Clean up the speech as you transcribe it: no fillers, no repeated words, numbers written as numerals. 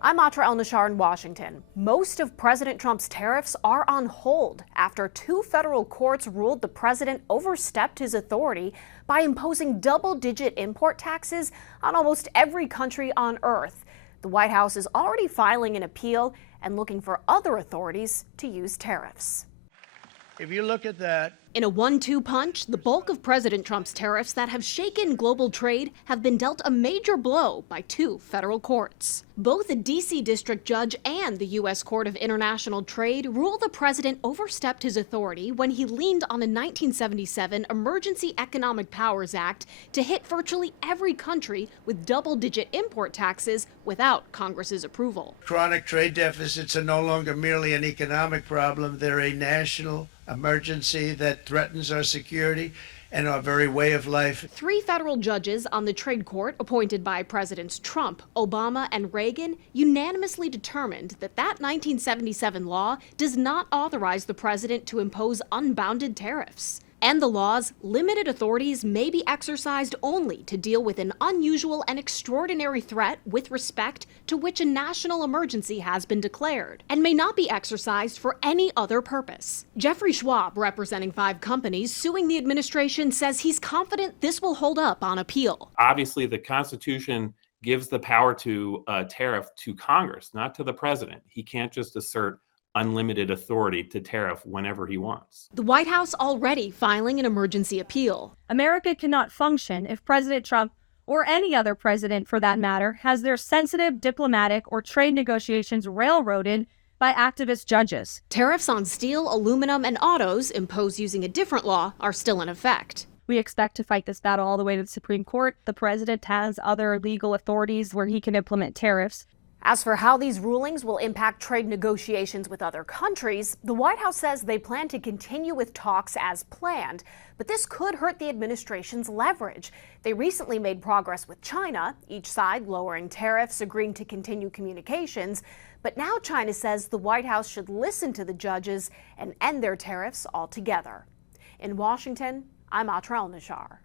I'm Atra El-Nashar in Washington. Most of President Trump's tariffs are on hold after two federal courts ruled the president overstepped his authority by imposing double-digit import taxes on almost every country on Earth. The White House is already filing an appeal and looking for other authorities to use tariffs. If you look at that. In a 1-2 punch, the bulk of President Trump's tariffs that have shaken global trade have been dealt a major blow by two federal courts. Both a D.C. district judge and the U.S. Court of International Trade ruled the president overstepped his authority when he leaned on a 1977 Emergency Economic Powers Act to hit virtually every country with double-digit import taxes without Congress's approval. Chronic trade deficits are no longer merely an economic problem. They're a national emergency that threatens our security and our very way of life. Three federal judges on the trade court, appointed by Presidents Trump, Obama, and Reagan, unanimously determined that that 1977 law does not authorize the president to impose unbounded tariffs. And the law's limited authorities may be exercised only to deal with an unusual and extraordinary threat with respect to which a national emergency has been declared, and may not be exercised for any other purpose. Jeffrey Schwab, representing 5 companies suing the administration, says he's confident this will hold up on appeal. Obviously, the Constitution gives the power to tariff to Congress, not to the president. He can't just assert unlimited authority to tariff whenever he wants. The White House already filing an emergency appeal. America cannot function if President Trump, or any other president for that matter, has their sensitive diplomatic or trade negotiations railroaded by activist judges. Tariffs on steel, aluminum, and autos imposed using a different law are still in effect. We expect to fight this battle all the way to the Supreme Court. The president has other legal authorities where he can implement tariffs. As for how these rulings will impact trade negotiations with other countries, the White House says they plan to continue with talks as planned, but this could hurt the administration's leverage. They recently made progress with China, each side lowering tariffs, agreeing to continue communications, but now China says the White House should listen to the judges and end their tariffs altogether. In Washington, I'm Atra El-Nashar.